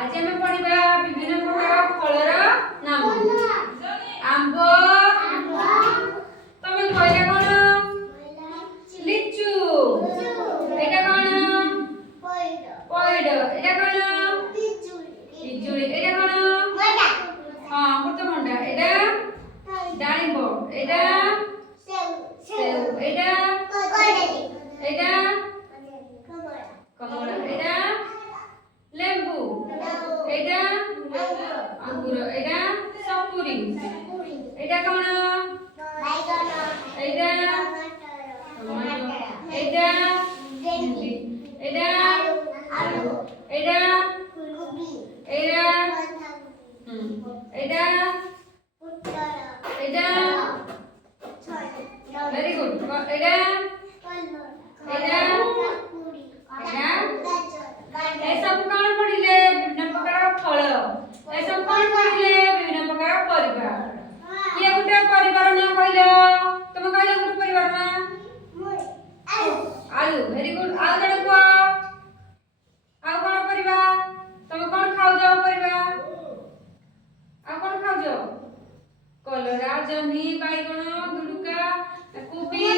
आज आम पढ़ा विभिन्न प्रकार फलर नाम आंब तमें कहला कौन लिचु एटा कौन पइड एटा कौन पिजुली एटा कौन हां अमृतभंडा एटा डाळिंब एटा सेव एटा एटा कमला एटा लेंबू एटा अंगूर एटा सपुरी एटा कौन एटा टमाटो एटा भेंडी एटा आलू एटा एटा एटा एटा वेरी गुड एटा एटा ए सब कौन पढ़िले विभिन्न प्रकार फल ए सब कौन पढ़िले विभिन्न प्रकार परिवार ये गुटे परिवार ना कहलो तुम कहलो गुटे परिवार ना आलू वेरी गुड आ जण को आ कोन परिवा तुम कोन खाउ जाओ परिवा आ कोन खाउ जाओ कलरा जनी बाईगण दुडुका कोबी